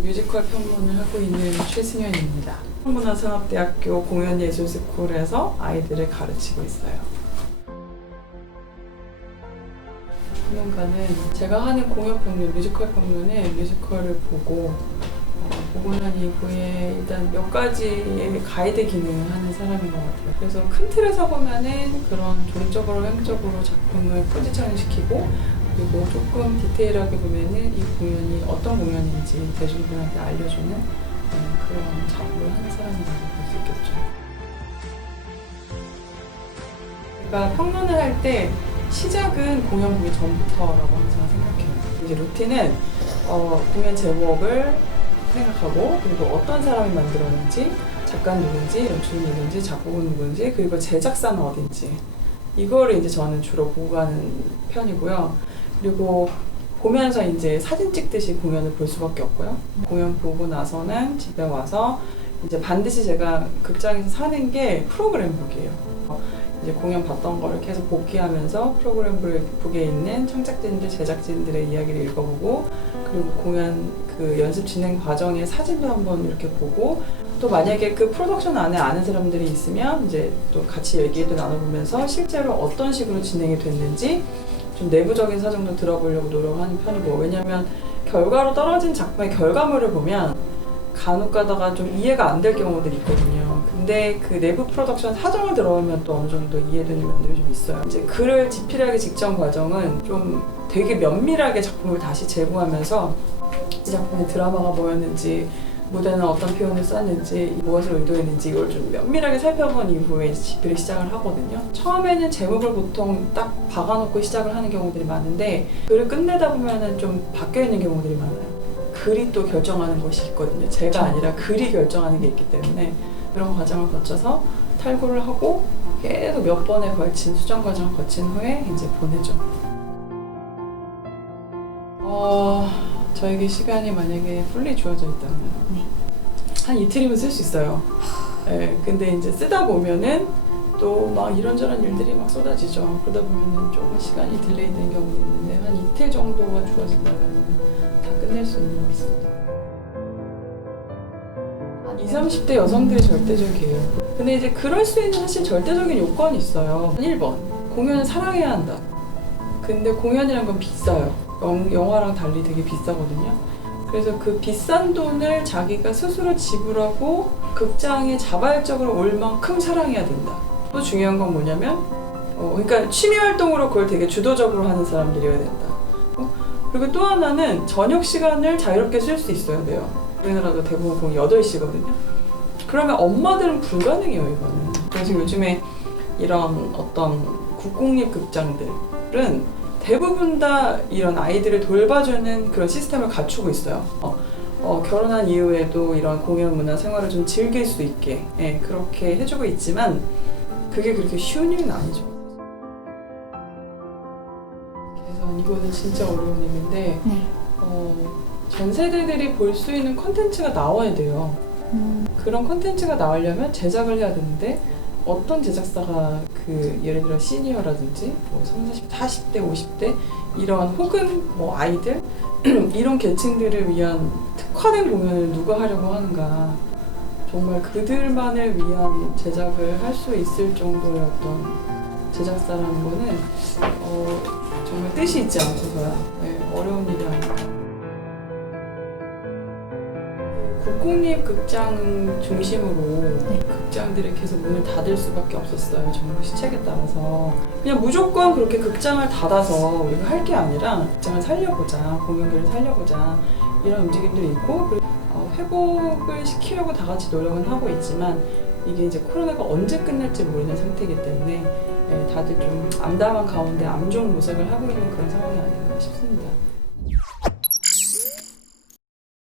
뮤지컬 평론을 하고 있는 최승현입니다. 한문화산업대학교 공연예술스쿨에서 아이들을 가르치고 있어요. 평론가는 제가 하는 공연 평론, 뮤지컬 평론에 뮤지컬을 보고 난 이후에 일단 몇 가지의 가이드 기능을 하는 사람인 것 같아요. 그래서 큰 틀에서 보면은 그런 종적으로 행적으로 작품을 포지션시키고, 그리고 조금 디테일하게 보면은 이 공연이 어떤 공연인지 대중들한테 알려주는 그런 작업을 하는 사람이라고 볼 수 있겠죠. 제가 평론을 할 때 시작은 공연 보기 전부터라고 항상 생각해요. 이제 루틴은 공연 제목을 생각하고, 그리고 어떤 사람이 만들었는지, 작가는 누군지, 연출은 누군지, 작곡은 누군지, 그리고 제작사는 어딘지, 이거를 이제 저는 주로 보고 가는 편이고요. 그리고 보면서 이제 사진 찍듯이 공연을 볼 수밖에 없고요. 공연 보고 나서는 집에 와서 이제 반드시 제가 극장에서 사는 게 프로그램북이에요. 이제 공연 봤던 거를 계속 복기하면서 프로그램북에 있는 창작진들, 제작진들의 이야기를 읽어보고, 그리고 공연 그 연습 진행 과정의 사진도 한번 이렇게 보고, 또 만약에 그 프로덕션 안에 아는 사람들이 있으면 이제 또 같이 얘기도 나눠보면서 실제로 어떤 식으로 진행이 됐는지 좀 내부적인 사정도 들어보려고 노력하는 편이고, 왜냐면 결과로 떨어진 작품의 결과물을 보면 간혹 가다가 좀 이해가 안 될 경우들이 있거든요. 근데 그 내부 프로덕션 사정을 들어보면 또 어느 정도 이해되는 면들이 좀 있어요. 이제 글을 집필하기 직전 과정은 좀 되게 면밀하게 작품을 다시 재고하면서 이 작품의 드라마가 뭐였는지, 무대는 어떤 표현을 썼는지, 무엇을 의도했는지 이걸 좀 면밀하게 살펴본 이후에 집필을 시작을 하거든요. 처음에는 제목을 보통 딱 박아놓고 시작을 하는 경우들이 많은데, 글을 끝내다 보면은 좀 바뀌어있는 경우들이 많아요. 글이 또 결정하는 것이 있거든요. 제가 아니라 글이 결정하는 게 있기 때문에 그런 과정을 거쳐서 탈고를 하고 계속 몇 번에 걸친 수정 과정을 거친 후에 이제 보내죠. 저에게 시간이 만약에 풀리 주어져 있다면 한 이틀이면 쓸 수 있어요. 네, 근데 이제 쓰다 보면은 또 막 이런저런 일들이 막 쏟아지죠. 그러다 보면은 조금 시간이 딜레이 되는 경우도 있는데 한 이틀 정도가 주어진다면 다 끝낼 수 있는 것 같습니다. 20, 30대 여성들이 절대적이에요. 근데 이제 그럴 수 있는 사실 절대적인 요건이 있어요. 1번, 공연을 사랑해야 한다. 근데 공연이란 건 비싸요. 영화랑 달리 되게 비싸거든요. 그래서 그 비싼 돈을 자기가 스스로 지불하고 극장에 자발적으로 올 만큼 사랑해야 된다. 또 중요한 건 뭐냐면 그러니까 취미 활동으로 그걸 되게 주도적으로 하는 사람들이어야 된다. 그리고 또 하나는 저녁 시간을 자유롭게 쓸 수 있어야 돼요. 우리나라도 대부분 공연 8시거든요. 그러면 엄마들은 불가능해요, 이거는. 그래서 요즘에 이런 어떤 국공립 극장들은 대부분 다 이런 아이들을 돌봐주는 그런 시스템을 갖추고 있어요. 결혼한 이후에도 이런 공연 문화 생활을 좀 즐길 수 있게 그렇게 해주고 있지만 그게 그렇게 쉬운 일은 아니죠. 그래서 이거는 진짜 어려운 일인데 전 세대들이 볼 수 있는 콘텐츠가 나와야 돼요. 그런 콘텐츠가 나오려면 제작을 해야 되는데 어떤 제작사가 예를 들어 시니어라든지 30, 40대, 50대 이런 혹은 아이들 이런 계층들을 위한 특화된 공연을 누가 하려고 하는가. 정말 그들만을 위한 제작을 할 수 있을 정도의 어떤 제작사라는 거는 정말 뜻이 있지 않고서야 어려운 일이 아닐까. 국공립 극장 중심으로 극장들이 계속 문을 닫을 수밖에 없었어요. 정부 시책에 따라서. 그냥 무조건 그렇게 극장을 닫아서 우리가 할 게 아니라 극장을 살려보자, 공연계를 살려보자 이런 움직임들이 있고, 회복을 시키려고 다 같이 노력은 하고 있지만 이게 이제 코로나가 언제 끝날지 모르는 상태이기 때문에 다들 좀 암담한 가운데 암종무색을 하고 있는 그런 상황이 아닌가 싶습니다.